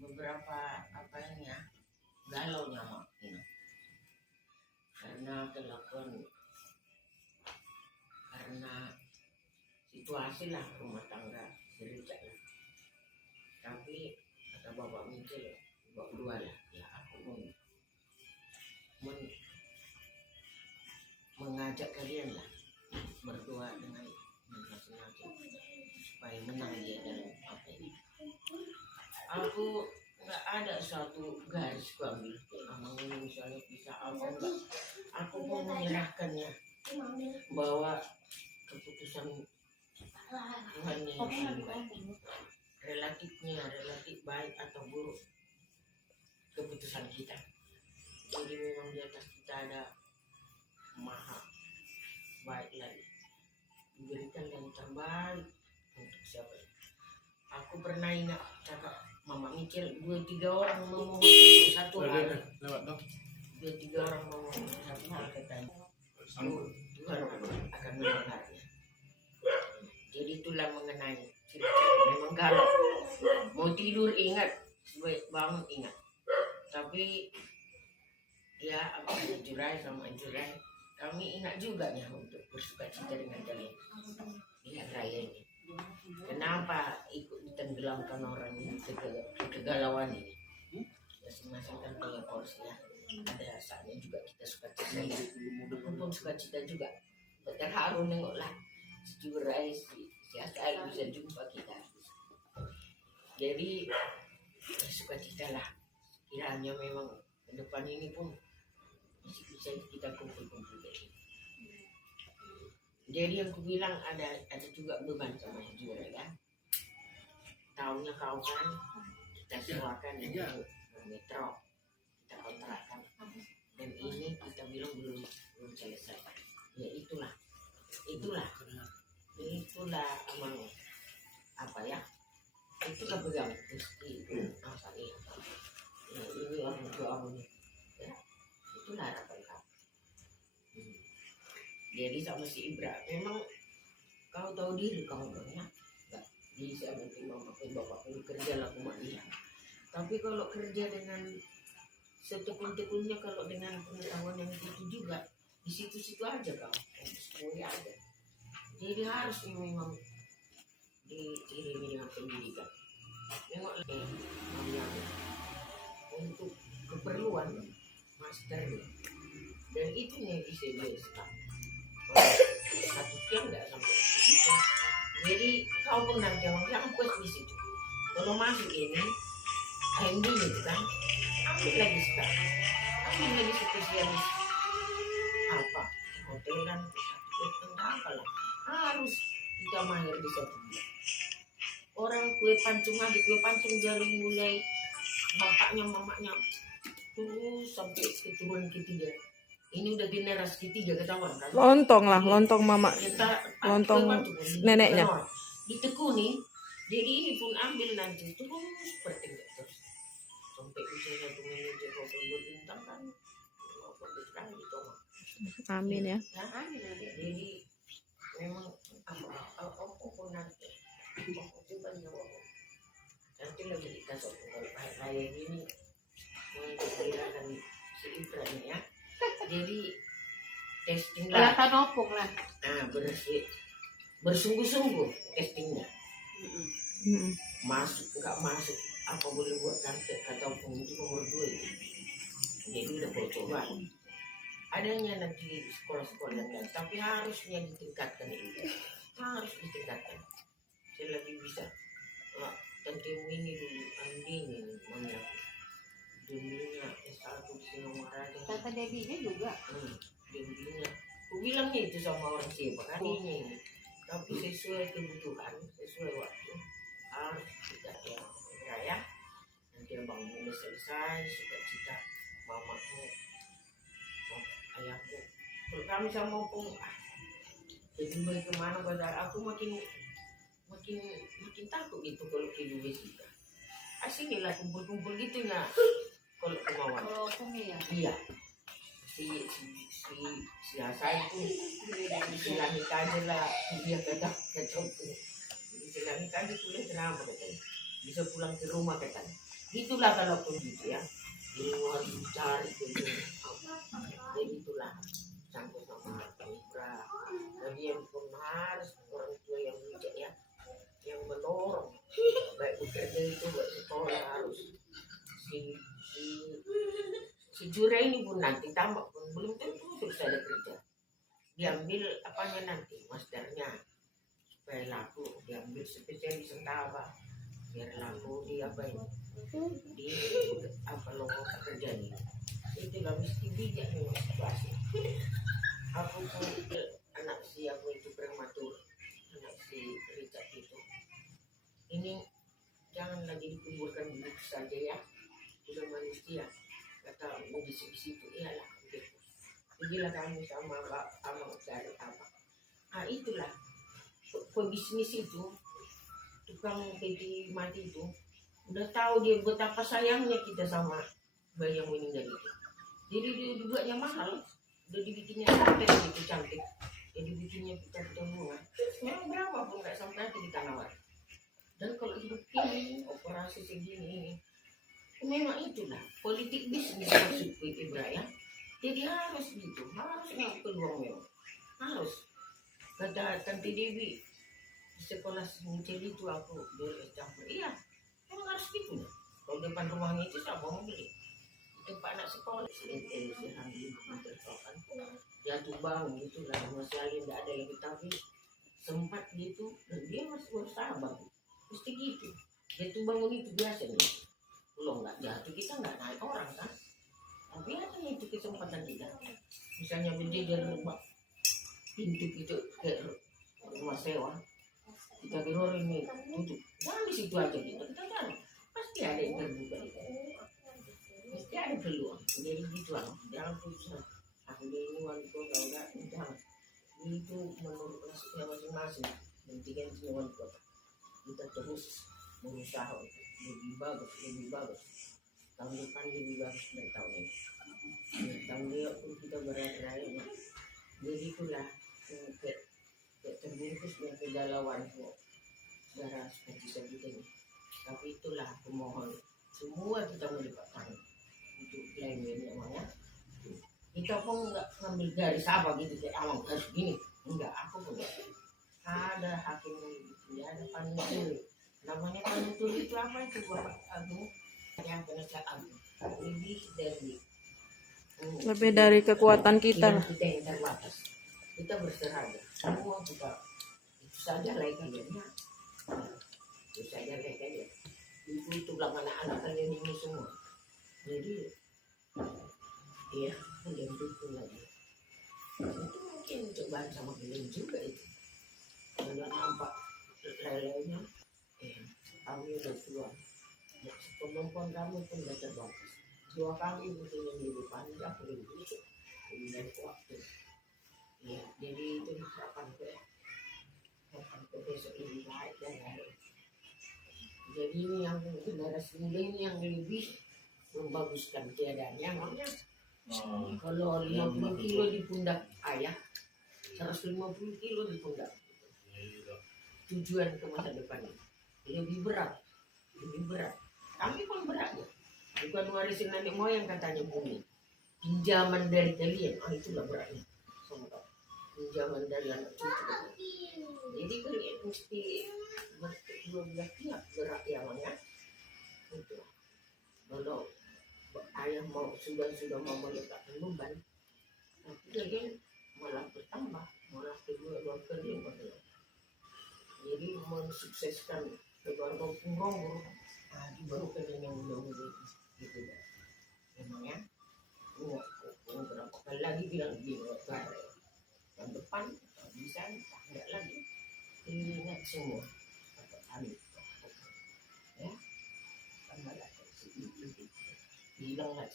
beberapa apa ini ya, galau nyamak ini karena kelakuan, karena situasi lah rumah tangga cerita lah. Tapi kata bapak Mikil, bapak dua lah, ya aku mengajak kalian lah berdua dengan masing-masing supaya menang dia dalam apa ini. Aku nggak ada suatu garis ku ambil amang ini misalnya bisa apa enggak. Aku pun menyerahkannya bahwa keputusan Tuhan yang paling baik. Relatif baik atau buruk keputusan kita. Jadi memang di atas kita ada maha baik lagi, diberikan yang terbaik untuk siapa. Aku pernah ingat cakap mama mikir 2-3 orang ngomong untuk satu hal, 2-3 orang ngomong satu hal katanya Tuhan akan mendengarnya. Jadi itulah mengenai cerita. Memang galau, mau tidur ingat, bangun ingat. Tapi ya apa Jurai sama Jurai, kami ingat juga nih untuk bersuka cita dengan kalian di hari raya ini. Kenapa ikut ditenggelamkan orang ini kegalauan ini? Masing-masing kan punya porsi ya. Ada saatnya juga kita suka cita ya. Pun suka cita juga. Terharu nengoklah si Jurai, si Asal bisa jumpa kita. Jadi suka cita lah. Kiranya memang ke depan ini pun masih bisa kita kumpul-kumpul lagi. Jadi yang ku bilang ada juga beban sama Jurai kan. Tahunnya kau kan kita sewakan yang metro, kita kontrakan, dan ini kita bilang belum selesai. Ya itulah emang apa ya, itulah pegang mesti apa ini. Ini orang tua ini, ya itulah harapan kau. Jadi sama si Ibra, memang kau tahu diri kau banyak, nggak bisa nanti mama bapak pun kerja lah cuma dia. Tapi kalau kerja dengan setekun-tekunnya, kalau dengan pengetahuan yang itu juga, di situ-situ aja kau, semuanya ada. Jadi harus memang diiringi dengan pendidikan. Memang yang untuk keperluan master, dan itu yang bisa dia sekarang. Satu jam nggak sampai situ. Jadi kau pun nanti jangan puas di situ. Kalau masuk ini AMD itu kan, ambil lagi sekarang, ambil lagi spesialis apa hotel kan, apa lah, harus kita mahir di satu bulan. Orang kue pancung aja, kue pancung dari mulai bapaknya mamanya terus sampai keturunan ketiga. Ini udah generasi ketiga ketahuan kan? Lontong lah, lontong mama, lontong neneknya. Ditekuni, jadi ini pun ambil nanti terus bertingkat terus sampai usia satu manajer hotel berbintang kan, berkali gitu. Amin ya. Amin. Jadi memang apa pun nanti, nanti lagi kita soal kayak gini, menginspirasikan si Ibra ya. Jadi testing lah. Nah, bersungguh-sungguh testingnya. Masuk nggak masuk, apa boleh buat ataupun itu nomor 2 itu. Jadi udah coba. Adanya nanti sekolah-sekolah yang lain, tapi harusnya ditingkatkan ini. Harus ditingkatkan. Saya lagi bisa. Tentu ini dulu, ini namanya. Dulunya S1 di Singapura. Kata Debbie juga. Dulunya. Aku bilangnya itu sama orang siapa kan ini. Tapi sesuai kebutuhan, sesuai waktu, harus kita ya. Nanti abang udah selesai, suka-cita mamaku, ayahku. Kalau kami sama pun, jadi balik kemana pada aku makin takut gitu kalau ke Indonesia. Asinilah kumpul-kumpul gitu ya. Kalau kemauan. Kalau sungai ya. Iya. Si Asa itu disilangit aja lah, dia kata disilangit aja kuliah kenapa katanya, bisa pulang ke rumah katanya. Itulah kalau begitu ya. Ini harus cari dulu. Jadi itulah sampai sama Ibra. Jadi yang pun harus orang tua yang bijak ya, yang mendorong baik bekerja itu baik sekolah harus si si si Jura ini pun nanti tamat pun belum tentu selesai ada kerja. Diambil apanya nanti masternya supaya laku, diambil spesialis entah apa biar laku di apa ini di apa lowongan pekerjaan ini. Itulah mesti bijak memang situasi. Aku pun anak si aku itu prematur, anak si Richard itu. Ini jangan lagi dikuburkan begitu saja ya. Sudah manusia kata mau di situ iyalah gitu. Pergilah kami sama Pak sama cari apa. Ah itulah pebisnis itu tukang peti mati itu udah tahu dia betapa sayangnya kita sama bayi yang meninggal itu. Jadi dia dibuatnya mahal, udah dibikinnya sampai gitu cantik, jadi bikinnya kita bunga. Memang berapa pun nggak sampai nanti di tanawar. Dan kalau hidup ini operasi segini, memang itulah politik bisnis maksud Ibra ya. Jadi harus gitu, harus ngaku peluang memang harus. Kata Tante Dewi di sekolah Muncul itu aku campur, iya memang harus gitu. Kalau depan rumahnya itu siapa mau beli? Tempat anak sekolah si Hamdi menceritakan jatuh bangun gitu lah masih lain nggak ada lagi tapi sempat gitu dan dia masih bersabar mesti gitu jatuh bangun itu biasa nih kalau nggak jatuh kita nggak naik orang kan tapi ada itu kesempatan kita misalnya menjadi rumah pintu gitu ke rumah sewa kita kira ini tutup jangan di situ aja gitu kita jangan pasti ada yang terbuka itu mesti ada peluang jadi gitu lah jangan putus aku ini wanita udah jangan itu menurut nasibnya masing-masing pentingnya di wanita kita terus berusaha untuk lebih bagus tahun depan lebih bagus dari tahun ini tahun dia pun kita berat-berat jadi itulah terbungkus dengan kegalauan darah seperti ini tapi itulah aku mohon semua kita melibatkan untuk lain-lain namanya kita pun nggak ngambil garis apa gitu kayak awang harus gini enggak aku pun enggak ada hakim gitu ya ada panitia namanya panitia itu apa itu Bapak Agung yang penasihat agung Lebih dari kekuatan kita lah. kita yang terbatas kita berserah semua kita itu saja lah kaliannya itu saja lah kalian itu tulang anak-anak kalian ini semua jadi iya kalian dukung lagi itu mungkin cobaan sama kalian juga itu kalau nampak lelenya kami udah tua kemampuan kami pun udah terbatas dua kami mungkin yang lebih panjang lebih busuk lebih banyak waktu ya jadi itu harapan ke besok lebih baik dan lain jadi ini yang generasi muda ini yang lebih membaguskan keadaannya makanya kalau 50 kilo di pundak ayah 150 kilo di pundak tujuan ke masa depan lebih berat kami pun berat ya bukan warisin nenek moyang katanya bumi pinjaman dari kalian itulah beratnya pinjaman dari anak cucu jadi kalian mesti berdua belah pihak berat ya makanya itu kalau ayah mau sudah mau meletakkan beban tapi kalian malah bertambah malah kedua kalian jadi mensukseskan keluarga Pungrongo itu baru kalian yang muda-muda gitu kan memangnya berapa kali lagi bilang di yang depan bisa enggak lagi ingat semua kata kami ya sama lah hilang lah